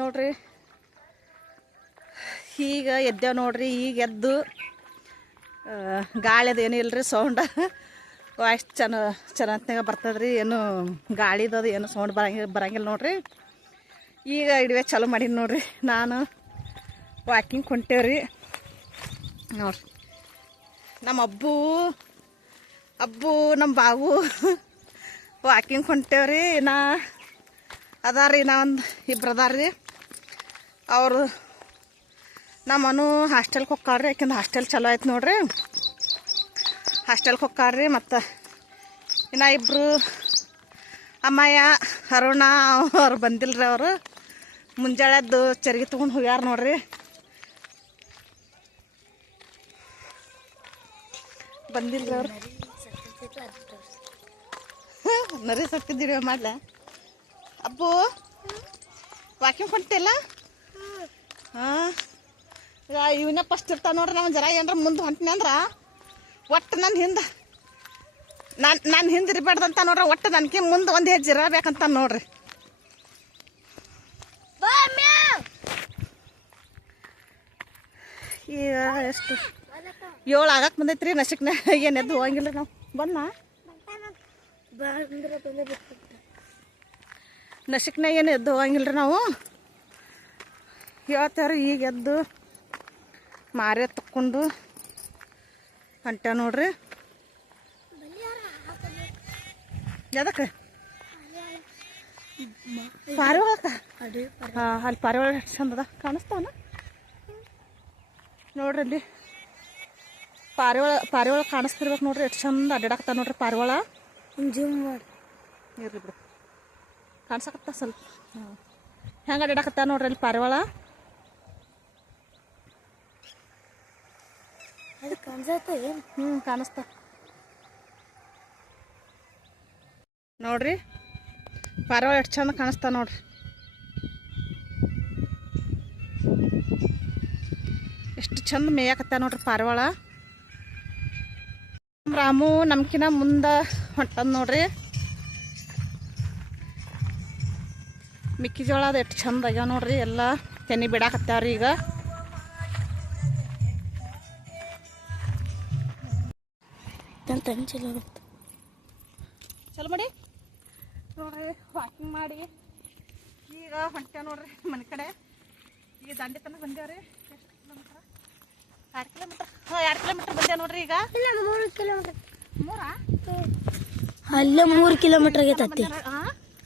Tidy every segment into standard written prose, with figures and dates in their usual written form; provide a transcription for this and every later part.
ನೋಡ್ರಿ ಈಗ ಎದ್ದೇವ್ ನೋಡ್ರಿ. ಈಗ ಎದ್ದು ಗಾಳಿ ಅದು ಏನೂ ಇಲ್ಲರಿ, ಸೌಂಡ ವಾಯ್ಸ್ ಚೆನ್ನಾಗ ಬರ್ತದ್ರಿ. ಏನು ಗಾಳಿದದು ಏನು ಸೌಂಡ್ ಬರಂಗಿಲ್ಲ ನೋಡ್ರಿ. ಈಗ ಇಡುವೆ ಚಾಲು ಮಾಡೀನಿ ನೋಡ್ರಿ. ನಾನು ವಾಕಿಂಗ್ ಹೊಂಟೇವ್ರಿ ನೋಡ್ರಿ. ನಮ್ಮ ಅಬ್ಬು ನಮ್ಮ ಬಾವು ವಾಕಿಂಗ್ ಹೊಂಟೇವ್ರಿ. ಅದಾರಿ ಒಂದು ಇಬ್ರು ಅದಾರ್ರಿ. ಅವರು ನಮ್ಮನು ಹಾಸ್ಟೆಲ್ಗೆ ಹೊಕ್ಕಾಳ್ರಿ. ಯಾಕೆಂದ್ರೆ ಹಾಸ್ಟೆಲ್ ಚಲೋ ಆಯ್ತು ನೋಡ್ರಿ. ಹಾಸ್ಟೆಲ್ಗೆ ಹೊಕ್ಕಾಳ್ರಿ. ಮತ್ತು ಇನ್ನು ಇಬ್ಬರು ಅಮ್ಮಯ್ಯ ಅರುಣ ಅವ್ರು ಬಂದಿಲ್ಲರಿ. ಅವರು ಮುಂಜಾಳೆದ್ದು ಚರ್ಗಿ ತೊಗೊಂಡು ಹೋಗ್ಯಾರ ನೋಡ್ರಿ. ಬಂದಿಲ್ರಿ ಅವ್ರು. ನರಿ ಸತ್ತಿದ್ದೀವಿ ಮಾಡ್ಲ. ಅಬ್ಬು ವಾಕಿಂಗ್ ಹೊಂಟಿಲ್ಲ. ಹಾಂ, ಇವನ್ನ ಫಸ್ಟ್ ಇರ್ತಾವೆ ನೋಡ್ರಿ. ನಾವು ಜರ ಏನಾರ ಮುಂದೆ ಹೊಂಟಿನಿ ಅಂದ್ರೆ ಒಟ್ಟು ನನ್ನ ಹಿಂದೆ ಇರಬಾರ್ದಂತ ನೋಡ್ರಿ. ಒಟ್ಟು ನನಗೆ ಮುಂದೆ ಒಂದು ಹೆಜ್ಜೆ ಇರಬೇಕಂತ ನೋಡ್ರಿ. ಈಗ ಎಷ್ಟು 7 ಆಗಕ್ಕೆ ಬಂದೈತ್ರಿ. ನಶಿಕ್ನ ಏನು ಎದ್ದು ಹೋಗಂಗಿಲ್ಲ ನಾವು. ನಶಿಕ್ನ ಏನು ಎದ್ದು ಹೋಗಂಗಿಲ್ಲ ರೀ ನಾವು. ಹೇಳ್ತೇವ್ರಿ. ಈಗ ಎದ್ದು ಮಾರೇ ತಕ್ಕೊಂಡು ಹೊಂಟೇವ್ ನೋಡ್ರಿ. ಯಾದಕ್ಕೆ ಪಾರಿವಾಳಕ್ಕ? ಹಾಂ, ಅಲ್ಲಿ ಪಾರಿವಾಳ ಚಂದದ ಕಾಣಿಸ್ತಾವನ ನೋಡ್ರಿ. ಅಲ್ಲಿ ಪಾರಿವಾಳ ಕಾಣಿಸ್ತಿರ್ಬೇಕು ನೋಡ್ರಿ. ಎಷ್ಟು ಚಂದ ಅಡ್ಡಾಡಕ್ತಾವ ನೋಡ್ರಿ ಪಾರಿವಾಳ. ಜಿಮ್ ಮಾಡಿ ಇರ್ಲಿ ಬಿಡು, ಕಾಣಿಸಕತ್ತ ಸ್ವಲ್ಪ. ಹೆಂಗೆ ಅಡ್ಡಾಡಕತ್ತ ನೋಡ್ರಿ ಅಲ್ಲಿ ಪಾರಿವಾಳ. ಕಾಣಿಸ್ತಾ ನೋಡ್ರಿ. ಪಾರಿವಾಳ ಎಷ್ಟು ಚಂದ ಕಾಣಿಸ್ತಾ ನೋಡ್ರಿ. ಎಷ್ಟು ಚಂದ ಮೇಯಕತ್ತ ನೋಡ್ರಿ ಪಾರಿವಾಳ. ರಾಮು ನಮ್ಕಿನ ಮುಂದೆ ಹೊಂಟದ ನೋಡ್ರಿ. ಮಿಕ್ಕಿಜೋಳ ಅದು ಎಷ್ಟು ಚಂದ ಆಗ್ಯಾವ ನೋಡ್ರಿ. ಎಲ್ಲ ತೆನಿ ಬಿಡಾಕತ್ತಾವ್ರಿ. ಈಗ ಚಲೋ ಮಾಡಿ ನೋಡ್ರಿ. ವಾಕಿಂಗ್ ಮಾಡಿ ಈಗ ಹೊಂಟೇವ್ ನೋಡ್ರಿ ಮನೆ ಕಡೆ. ಈಗ ದಂಡಿ ತನಕ ಬಂದೇವ್ರಿ. ಎಷ್ಟು ಕಿಲೋಮೀಟ್ರ್? 2 ಕಿಲೋಮೀಟ್ರ್. 2 ಕಿಲೋಮೀಟ್ರ್ ಬಂದೇವ್ ನೋಡ್ರಿ. ಈಗ 3 ಕಿಲೋಮೀಟ್ರ್. 3 ಅಲ್ಲೇ 3 ಕಿಲೋಮೀಟ್ರ್ ಆಗೈತಿ.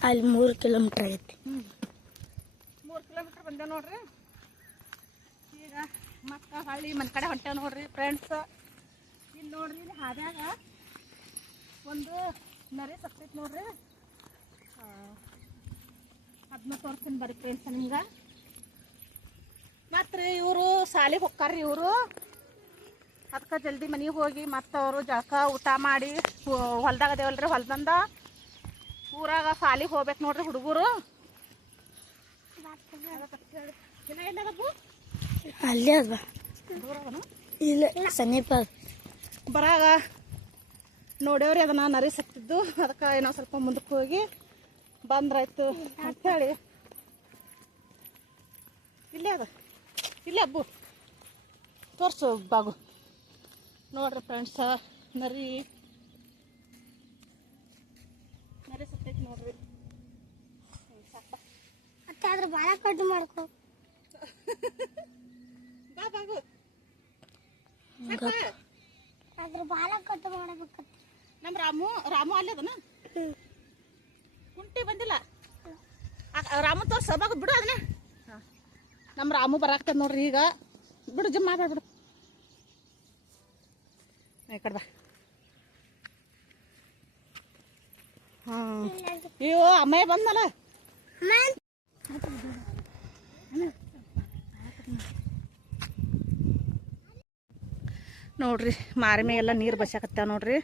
ಅಲ್ಲಿ 3 ಕಿಲೋಮೀಟ್ರ್ ಆಗೈತಿ. 3 ಕಿಲೋಮೀಟ್ರ್ ಬಂದೇವ್ ನೋಡ್ರಿ. ಈಗ ಮತ್ತೆ ಹಳ್ಳಿ ಮನೆ ಕಡೆ ಹೊಂಟೇವ್ ನೋಡ್ರಿ ಫ್ರೆಂಡ್ಸ್. ಇಲ್ಲಿ ನೋಡ್ರಿ, ಇಲ್ಲಿ ಹಾದ್ಯಾಗ ಒಂದು ನರಿ ಸತ್ತೈತಿ ನೋಡ್ರಿ. ಅದನ್ನ ತೋರಿಸ್ತೀನಿ ಬರ್ರಿ ಫ್ರೆಂಡ್ಸ್ ನಿಮ್ಗೆ. ಮತ್ತು ಇವರು ಶಾಲೆಗೆ ಹೋಗ್ತಾರ್ರಿ. ಇವರು ಅದಕ್ಕೆ ಜಲ್ದಿ ಮನೆಗೆ ಹೋಗಿ ಮತ್ತು ಅವರು ಜಳಕ ಊಟ ಮಾಡಿ ಹೊಲ್ದಾಗ ಅದೇವಲ್ರಿ. ಹೊಲ್ದಂದ ಊರಾಗ ಶಾಲೆಗೆ ಹೋಗ್ಬೇಕು ನೋಡ್ರಿ ಹುಡುಗರು. ಅಲ್ಲೇ ಅದ ಇಲ್ಲ ಸಮೀಪ ಬರಾಗ ನೋಡ್ಯವ್ರಿ. ಅದನ್ನ ನರಿ ಸತ್ತಿದ್ದು. ಅದಕ್ಕೆ ಏನೋ ಸ್ವಲ್ಪ ಮುಂದಕ್ಕೆ ಹೋಗಿ ಬಂದ್ರಾಯ್ತು ಅಂಥೇಳಿ. ಇಲ್ಲೇ ಅದ, ಇಲ್ಲೇ ಅಬ್ಬು ತೋರಿಸು ಬಾಗು. ನೋಡ್ರಿ ಫ್ರೆಂಡ್ಸ, ನರಿ ಸತ್ತೈತಿ ನೋಡ್ರಿ. ಮತ್ತೆ ಅದ್ರ ಬಾಳ ಕಟ್ಟು ಮಾಡ್ಕೊ ಬಾ ಬಾಗು. ಅದ್ರ ಬಾಳ ಕಟ್ಟು ಮಾಡಬೇಕತ್ತ. ನಮ್ಮ ರಾಮು ಅಲ್ಲಿ ಅದನ ಕುಂಟಿ ಬಂದಿಲ್ಲ. ರಾಮು ತೋರ್ಸ ಬಾಗು, ಬಿಡು ಅದನ್ನ. ನಮ್ಮ ರಾಮು ಬರಾಕ್ತದ ನೋಡ್ರಿ. ಈಗ ಬಿಡು, ಜಿಮ್ ಮಾಡ್ಬಿಡು. ಈ ಕಡೆ ಬಾ. ಅಯ್ಯೋ ಅಮ್ಮಯ್ಯ ಬಂದಲ್ಲ. ನೋಡ್ರಿ ಮಾರಿ ಮೇಗೆಲ್ಲ ನೀರು ಬಸಾಕತ್ತ ನೋಡ್ರಿ.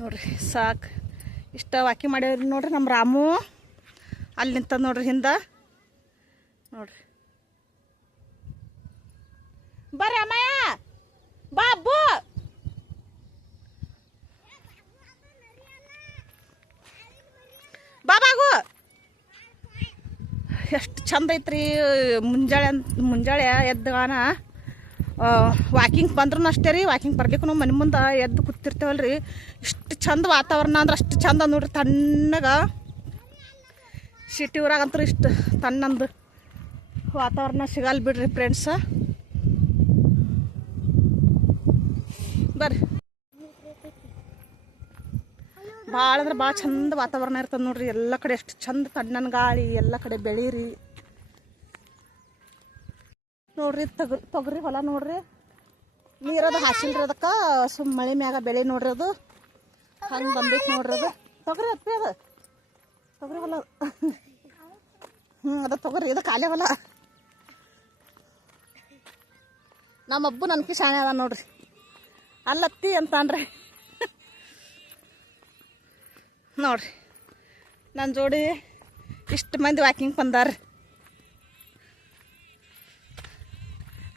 ನೋಡ್ರಿ ಸಾಕು ಇಷ್ಟ ವಾಕಿಂಗ್ ಮಾಡ್ಯಾವ್ರಿ ನೋಡ್ರಿ ನಮ್ಮ ರಾಮು. ಅಲ್ಲಿ ನಿಂತದ ನೋಡ್ರಿ ಹಿಂದ ನೋಡ್ರಿ. ಬರ್ರಿ ಅಮ್ಮಯ್ಯ ಬಾಬು. ಬಾಬಾಗು ಎಷ್ಟು ಚಂದ ಐತ್ರಿ. ಮುಂಜಾಳೆ ಎದ್ದಾನ ವಾಕಿಂಗ್ ಬಂದ್ರೂ ಅಷ್ಟೇ ರೀ. ವಾಕಿಂಗ್ ಬರ್ಲಿಕ್ಕೂ ಮನೆ ಮುಂದೆ ಎದ್ದು ಕೂತಿರ್ತೇವಲ್ರಿ. ಇಷ್ಟು ಚಂದ ವಾತಾವರಣ ಅಂದ್ರೆ ಅಷ್ಟು ಚಂದ ನೋಡ್ರಿ. ತಣ್ಣಗ ಸಿಟಿ ಊರಾಗಂತೂ ಇಷ್ಟು ತಣ್ಣಂದು ವಾತಾವರಣ ಸಿಗಲ್ಲ ಬಿಡ್ರಿ ಫ್ರೆಂಡ್ಸ. ಬರ್ರಿ. ಭಾಳ ಅಂದ್ರೆ ಭಾಳ ಚಂದ ವಾತಾವರಣ ಇರ್ತದೆ ನೋಡ್ರಿ. ಎಲ್ಲ ಕಡೆ ಎಷ್ಟು ಚಂದ ತಣ್ಣನ ಗಾಳಿ, ಎಲ್ಲ ಕಡೆ ಬೆಳೀರಿ ನೋಡ್ರಿ. ತೊಗರಿ ಹೊಲ ನೋಡ್ರಿ. ನೀರದು ಹಾಸಿಲ್ರಿ ಅದಕ್ಕೆ, ಸುಮ್ಮ ಮಳೆ ಮ್ಯಾಗ ಬೆಳೆ ನೋಡ್ರಿ. ಅದು ಹಂಗೆ ಬಂದೈತಿ ನೋಡ್ರಿ. ಅದು ತೊಗರಿ ಅಪ್ಪಿ, ಅದು ತೊಗರಿ ಹೊಲ. ಅದ ತೊಗರಿ, ಇದು ಖಾಲಿ ಹೊಲ. ನಮ್ಮ ಅಬ್ಬು ನನ್ಕಿ ಶಾಣೆ ಅದ ನೋಡ್ರಿ. ಅಲ್ಲತ್ತಿ ಅಂತಾನ್ರಿ ನೋಡ್ರಿ. ನನ್ನ ಜೋಡಿ ಇಷ್ಟು ಮಂದಿ ವಾಕಿಂಗ್ ಬಂದಾರ.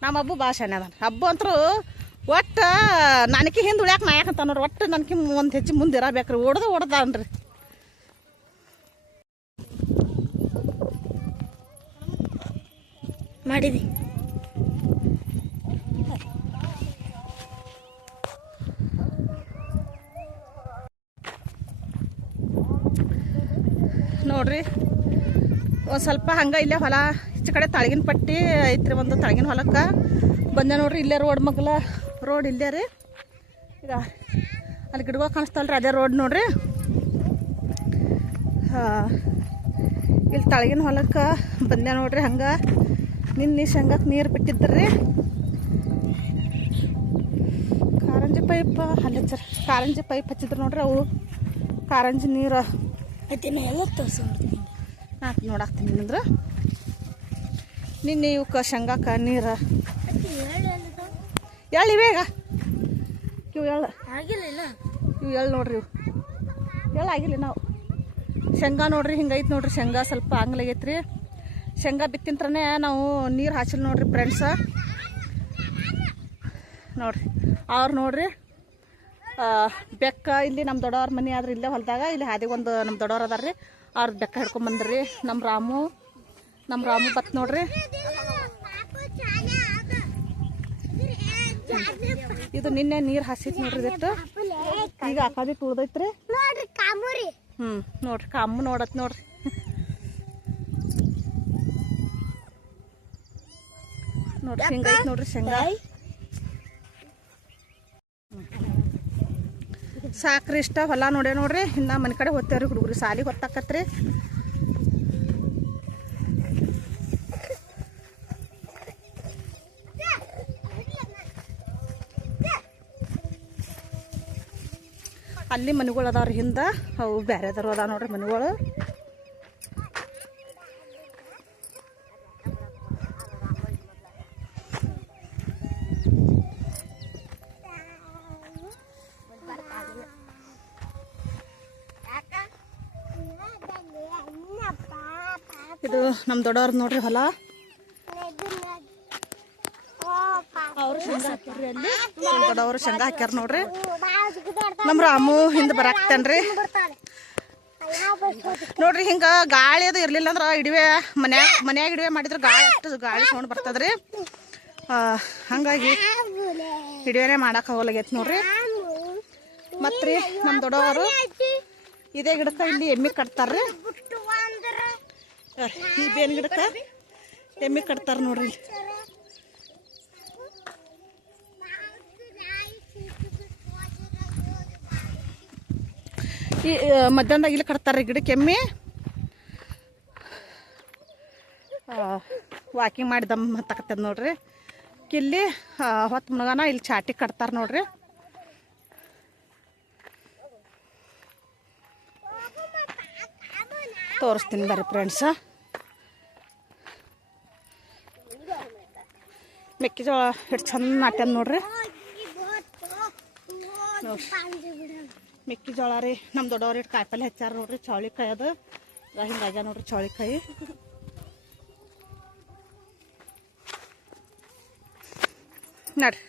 ನಮ್ಮ ಹಬ್ಬ ಭಾಳ ಶಾನೆ ಅದಾನ. ಹಬ್ಬ ಅಂತರೂ ಒಟ್ಟು ನನಗೆ ಹಿಂದೆ ಉಳ್ಯಾಕೆ ನಾಯಕಂತ ನೋಡ್ರಿ. ಒಟ್ಟು ನನಗೆ ಒಂದು ಹೆಜ್ಜೆ ಮುಂದೆ ಇರಬೇಕ್ರಿ. ಓಡ್ದಾನ್ರಿ. ಮಾಡಿದಿ ನೋಡ್ರಿ. ಒಂದು ಸ್ವಲ್ಪ ಹಂಗೆ ಇಲ್ಲೇ ಹೊಲ ಈಚೆ ಕಡೆ ತಳಗಿನ ಪಟ್ಟಿ ಐತ್ರಿ. ಒಂದು ತಳಗಿನ ಹೊಲಕ್ಕೆ ಬಂದೆ ನೋಡ್ರಿ. ಇಲ್ಲೇ ರೋಡ್ ಮಗ್ಲ ರೋಡ್ ಇಲ್ಲೇ ರೀ. ಈಗ ಅಲ್ಲಿ ಗಿಡಗಳು ಕಾಣಿಸ್ತಾವಲ್ರಿ, ಅದೇ ರೋಡ್ ನೋಡ್ರಿ. ಇಲ್ಲಿ ತಳಗಿನ ಹೊಲಕ್ಕೆ ಬಂದೆ ನೋಡ್ರಿ. ಹಂಗೆ ನಿನ್ನೆ ಶೇಂಗಕ್ಕೆ ನೀರು ಬಿಟ್ಟಿದ್ರಿ. ಕಾರಂಜಿ ಪೈಪ್ ಅಲ್ಲಿ ಹಚ್ಚಾರ. ಕಾರಂಜಿ ಪೈಪ್ ಹಚ್ಚಿದ್ರು ನೋಡ್ರಿ. ಅವು ಕಾರಂಜಿ ನೀರು ಎಲ್ಲ ತೋರಿಸ್ತೀನಿ ನಾಲ್ಕು ನೋಡಾಕ್ತೀನಿ ಅಂದ್ರೆ. ನಿನ್ನೆ ಇವಕ್ಕೆ ಶೇಂಗಾಕ ನೀರು ಎಳ್ಳು ಇವೇಗ ಇವು ಎಳ್ಳು ಆಗಿಲ್ಲ. ಇವು ಎಳ್ಳು ನೋಡ್ರಿ. ಇವು ಎಳ್ಳು ಆಗಿಲ್ಲ. ನಾವು ಶೇಂಗಾ ನೋಡ್ರಿ ಹಿಂಗೈತೆ ನೋಡ್ರಿ. ಶೇಂಗಾ ಸ್ವಲ್ಪ ಆಗೈತ್ರಿ. ಶೇಂಗಾ ಬಿತ್ತಿಂತ್ರನೇ ನಾವು ನೀರು ಹಾಚಿಲ್ಲ ನೋಡ್ರಿ ಫ್ರೆಂಡ್ಸ. ನೋಡ್ರಿ ಅವ್ರು ನೋಡ್ರಿ ಬೆಕ್ಕ ಇಲ್ಲಿ ನಮ್ಮ ದೊಡ್ಡವ್ರ ಮನೆ ಆದ್ರೆ ಇಲ್ಲೇ ಹೊಲದಾಗ. ಇಲ್ಲಿ ಹಾದಿಗೆ ಒಂದು ನಮ್ಮ ದೊಡ್ಡವ್ರು ಅದಾರ ರೀ. ಅವ್ರದ್ದು ಬೆಕ್ಕ ಹಿಡ್ಕೊಂಬಂದ್ರಿ. ನಮ್ಮ ರಾಮು ಬತ್ ನೋಡ್ರಿ. ಇದು ನಿನ್ನೆ ನೀರು ಹಾಸಿತ್ತು ನೋಡ್ರಿ. ಇದಟ್ಟು ಈಗ ಹಾಕೋದಿಟ್ಟು ಉಳ್ದೈತ್ರಿ. ನೋಡ್ರಿ ಕಾಮು ನೋಡತ್ ನೋಡ್ರಿ. ನೋಡ್ರಿ ಹಿಂಗೈತೆ ನೋಡ್ರಿ ಶೇಂಗಾ. ಸಾಕ್ರಿ ಇಷ್ಟ ಹೊಲ ನೋಡ್ರಿ. ಇನ್ನು ಮನೆ ಕಡೆ ಹೋಗ್ತೇವ್ರಿ. ಹುಡುಗ್ರಿ ಸಾಲಿಗೆ ಹೊತ್ತಾಕತ್ರಿ. ಅಲ್ಲಿ ಮನೆಗಳು ಅದಾವ್ರಿ ಹಿಂದೆ. ಅವು ಬೇರೆದವ್ರು ಅದಾವ ನೋಡ್ರಿ ಮನೆಗಳು. ಇದು ನಮ್ಮ ದೊಡ್ಡವ್ರ ನೋಡ್ರಿ ಹೊಲ. ಅವರು ಶೇಂಗಾ ಹಾಕ್ಯಾರ್ರಿ. ಅಲ್ಲಿ ನಮ್ಮ ದೊಡ್ಡವರು ಶೇಂಗಾ ಹಾಕ್ಯಾರ ನೋಡ್ರಿ. ನಮ್ಮ ರಾಮು ಹಿಂದೆ ಬರಾಕ್ತಾನ್ರಿ ನೋಡ್ರಿ. ಹಿಂಗೆ ಗಾಳಿ ಅದು ಇರ್ಲಿಲ್ಲ ಅಂದ್ರೆ ಇಡಿವೆ ಮನ್ಯಾಗ ಇಡಿವೆ ಮಾಡಿದ್ರೆ ಗಾಳಿ ಸೌಂಡ್ ಬರ್ತದ್ರಿ. ಹಂಗಾಗಿ ಇಡಿವೆನೇ ಮಾಡಕ್ಕೆ ಹೋಗ್ಲಾಗೈತೆ ನೋಡ್ರಿ. ಮತ್ರಿ ನಮ್ಮ ದೊಡ್ಡವರು ಇದೇ ಗಿಡಕ್ಕೆ ಇಲ್ಲಿ ಎಮ್ಮೆ ಕಟ್ತಾರ್ರಿ. ಈ ಬೇನ್ ಗಿಡಕ್ಕೆ ಎಮ್ಮೆ ಕಟ್ತಾರ ನೋಡ್ರಿ. ಈ ಮಧ್ಯಾಹ್ನದಾಗ ಇಲ್ಲಿ ಕಟ್ತಾರ್ರಿ ಗಿಡಕ್ಕೆ ಎಮ್ಮೆ. ವಾಕಿಂಗ್ ಮಾಡಿ ದಮ್ ಹತ್ತಕತ್ತದ ನೋಡ್ರಿ. ಇಲ್ಲಿ ಹೊತ್ತು ಮುನಗನ ಇಲ್ಲಿ ಚಾಟಿ ಕಟ್ತಾರ ನೋಡ್ರಿ. ತೋರಿಸ್ತೀನಿ ಬರ್ರಿ ಫ್ರೆಂಡ್ಸ. ಮೆಕ್ಕೆಜೋಳ ಎಷ್ಟು ಚಂದ ನಾಟ್ಯದ ನೋಡ್ರಿ. ಮೆಕ್ಕೆಜೋಳ ರೀ. ನಮ್ಮ ದೊಡ್ಡವ್ರು ಇಟ್ಟು ಕಾಯಿಪಲ್ಲೆ ಹಚ್ಚಾರ ನೋಡ್ರಿ. ಚೌಳಿಕಾಯಿ ಅದು ಹಿಂಗಾಗ್ಯ ನೋಡ್ರಿ ಚೌಳಿಕಾಯಿ. ನಡ್ರಿ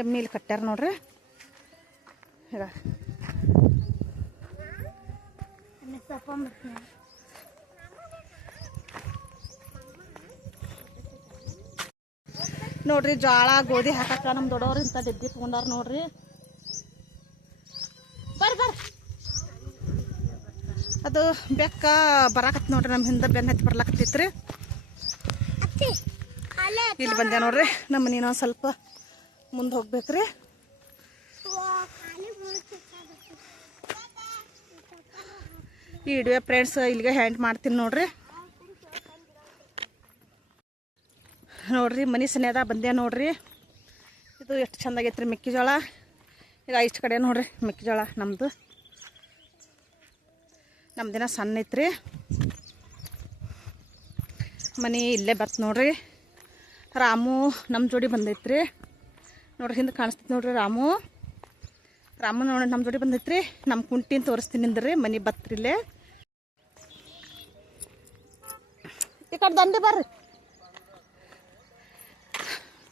ಎಮ್ಮಿಲಿ ಕಟ್ಟ್ಯಾರ ನೋಡ್ರಿ. ಈಗ ನೋಡ್ರಿ ಜೋಳ ಗೋಧಿ ಹಾಕಕ್ಕ ನಮ್ಮ ದೊಡ್ಡವ್ರು ಇಂಥ ಡಬ್ಬಿ ತೊಗೊಂಡಾರ ನೋಡ್ರಿ. ಬರ್ರಿ ಅದು ಬೆಕ್ಕ ಬರಾಕತ್ ನೋಡ್ರಿ, ನಮ್ಮ ಹಿಂದೆ ಬೆನ್ನ ಹತ್ತಿ ಬರ್ಲಾಕತ್ತೈತ್ರಿ. ಇಲ್ಲಿ ಬಂದೆ ನೋಡ್ರಿ. ನಮ್ಮ ಮನೇನ ಸ್ವಲ್ಪ ಮುಂದೆ ಹೋಗ್ಬೇಕ್ರಿ. ಈ ವಿಡಿಯೋ ಫ್ರೆಂಡ್ಸ್ ಇಲ್ಲಿಗೆ ಹ್ಯಾಂಡ್ ಮಾಡ್ತೀನಿ ನೋಡ್ರಿ. ನೋಡ್ರಿ ಮನೆ ಸನೇದ ಬಂದೆ ನೋಡ್ರಿ. ಇದು ಎಷ್ಟು ಚಂದಾಗೈತ್ರಿ ಮೆಕ್ಕೆಜೋಳ. ಈಗ ಇಷ್ಟು ಕಡೆ ನೋಡ್ರಿ ಮೆಕ್ಕೆಜೋಳ ನಮ್ದಿನ ಸಣ್ಣ ಐತ್ರಿ. ಮನೆ ಇಲ್ಲೇ ಬರ್ತ ನೋಡ್ರಿ. ರಾಮು ನಮ್ಮ ಜೋಡಿ ಬಂದೈತ್ರಿ ನೋಡ್ರಿ. ಹಿಂದೆ ಕಾಣಿಸ್ತೈತಿ ನೋಡ್ರಿ ರಾಮು ನೋಡಿ ನಮ್ಮ ಜೋಡಿ ಬಂದೈತ್ರಿ. ನಮ್ಮ ಕುಂಟಿನ ತೋರಿಸ್ತೀನಿ ಅಂದ್ರಿ. ಮನೆ ಬತ್ರಿಲ್ಲೇ ಈ ಕಡೆ ದಂಡಿ ಬರ್ರಿ.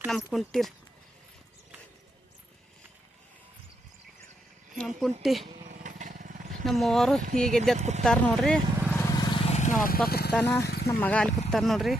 ನಮ್ಮ ಕುಂಟಿರಿ, ನಮ್ಮ ಕುಂಟಿ ನಮ್ಮವರು ಈಗ ಎದ್ದೆದ್ದು ಕೂತಾರ ನೋಡ್ರಿ. ನಮ್ಮ ಅಪ್ಪ ಕೂತಾನ, ನಮ್ಮ ಮಗ ಅಲ್ಲಿ ಕೂತಾರ ನೋಡ್ರಿ.